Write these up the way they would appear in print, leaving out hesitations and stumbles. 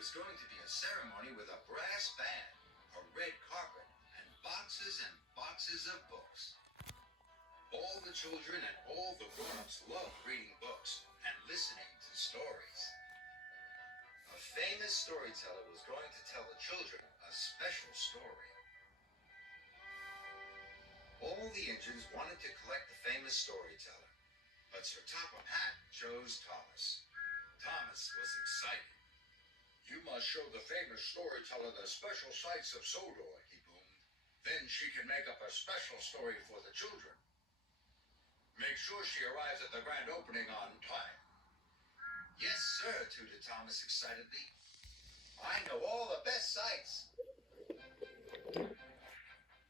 was going to be a ceremony with a brass band, a red carpet, and boxes of books. All the children and all the grown-ups loved reading books and listening to stories. A famous storyteller was going to tell the children a special story. All the Indians wanted to collect the famous storyteller, but Sir Topham Hatt chose Thomas. Thomas was excited. "You must show the famous storyteller the special sights of Sodor," he boomed. "Then she can make up a special story for the children. Make sure she arrives at the grand opening on time." "Yes, sir," tooted Thomas excitedly. "I know all the best sights."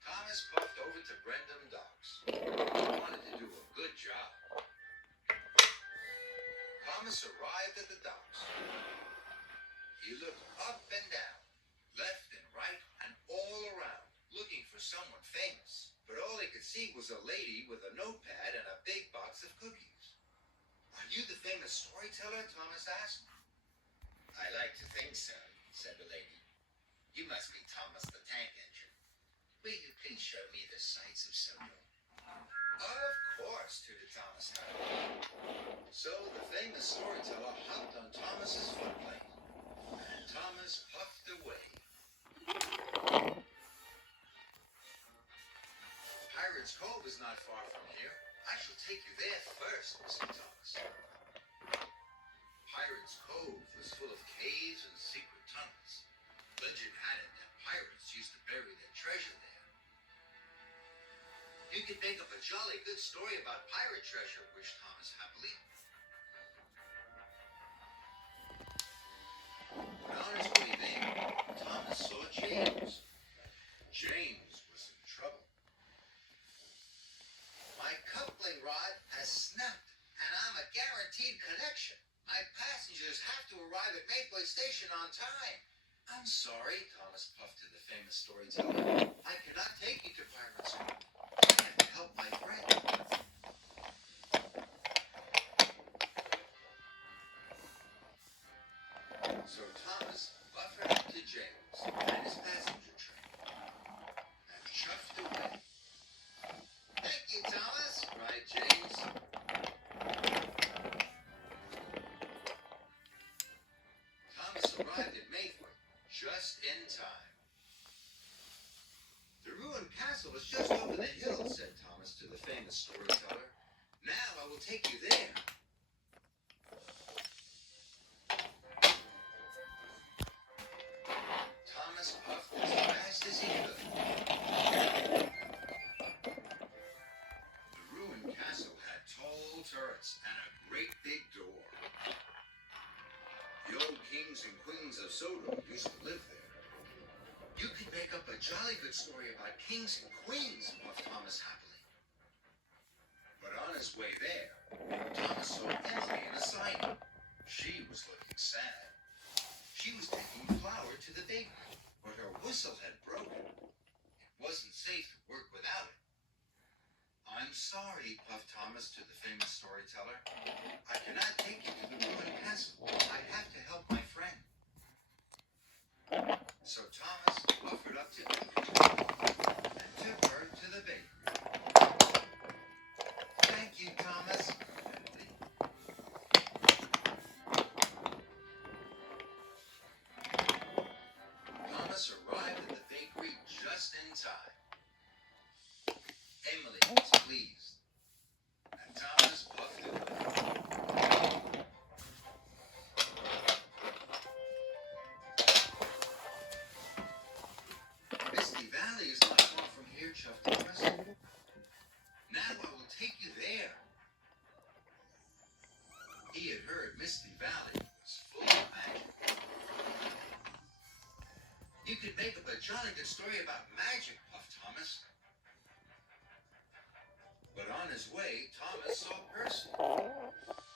Thomas puffed over to Brendam Docks. He wanted to do a good job. Thomas arrived at the docks. He looked up and down, left and right, and all around, looking for someone famous. But all he could see was a lady with a notepad and a big box of cookies. "Are you the famous storyteller?" Thomas asked. "I like to think so," said the lady. "You must be Thomas the Tank Engine. Will you please show me the sights of Sodor?" "Of course," tooted Thomas happily. So the famous storyteller hopped on Thomas's footplate, and Thomas puffed away. "Pirates Cove is not far from here. I shall take you there first," said Thomas. Pirates Cove was full of caves and secret tunnels. Legend had it that pirates used to bury their treasure there. "You could make up a jolly good story about pirate treasure," wished Thomas happily. But on his way there, Thomas saw James. James was in trouble. "My coupling rod has snapped, and I'm a guaranteed connection. My passengers have to arrive at Mayflower Station on time." "I'm sorry," Thomas puffed to the famous storyteller. "I cannot take you to Pirates Cove. I have to help my friend." So Thomas buffered up to James and his passenger train and chuffed away. "Thank you, Thomas," cried James. Thomas arrived at Mayflower just in time. "The ruined castle is just over the hill," said Thomas to the famous storyteller. "Now I will take you there." Thomas puffed as fast as he could. The ruined castle had tall turrets and a great big door. The old kings and queens of Sodor used to live there. "You could make up a jolly good story about kings and queens," puffed Thomas happily. But on his way there, Thomas saw Emily in a sign. She was looking sad. She was taking flour to the bakery, but her whistle had broken. It wasn't safe to work without it. "I'm sorry," puffed Thomas to the famous storyteller. "I cannot take you to the ruined castle. I have to help my friend." So Thomas buffered up to Emily and took her to the bakery. "Thank you, Thomas," said Emily. Thomas arrived at the bakery just in time. Emily was pleased, and Thomas puffed away. "Misty Valley is not far from here," chuffed Thomas. "Now I will take you there." He had heard Misty Valley was full of magic. "You could make up a jolly good story about magic," puffed Thomas. But on his way, Thomas saw Percy.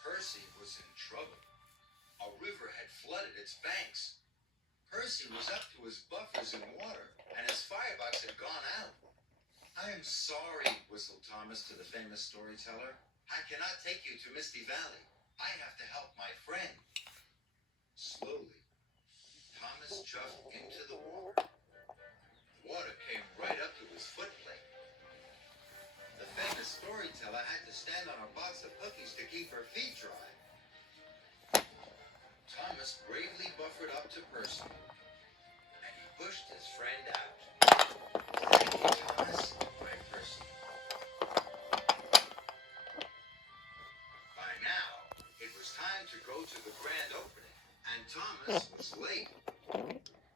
Percy was in trouble. A river had flooded its banks. Percy was up to his buffers in water, and his firebox had gone out. "I am sorry," whistled Thomas to the famous storyteller. "I cannot take you to Misty Valley. I have to help my friend." Slowly, shoved into the water. The water came right up to his foot plate. The famous storyteller had to stand on a box of cookies to keep her feet dry. Thomas bravely buffered up to Percy, and he pushed his friend out. "Thank you, Thomas," cried Percy. By now, it was time to go to the grand opening, and Thomas was late.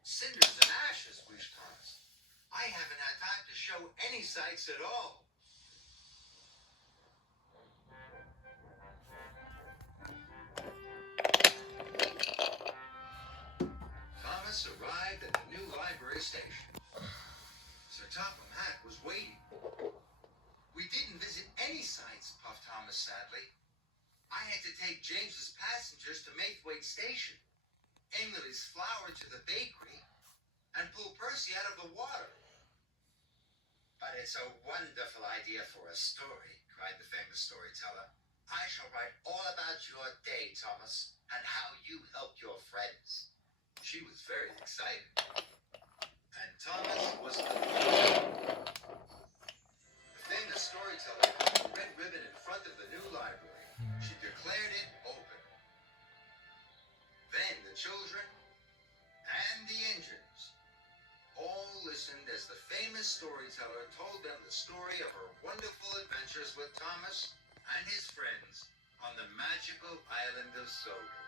"Cinders and ashes," wished Thomas. "I haven't had time to show any sights at all." Thomas arrived at the new library station. Sir Topham Hatt was waiting. "We didn't visit any sights," puffed Thomas sadly. "I had to take James's passengers to Maithwaite Station, Emily's flour to the bakery, and pull Percy out of the water." "But it's a wonderful idea for a story," cried the famous storyteller. "I shall write all about your day, Thomas, and how you helped your friends." She was very excited, and Thomas was delighted. The famous storyteller put the red ribbon in front of the new library. She declared it open. Then the children and the engines all listened as the famous storyteller told them the story of her wonderful adventures with Thomas and his friends on the magical island of Sodo.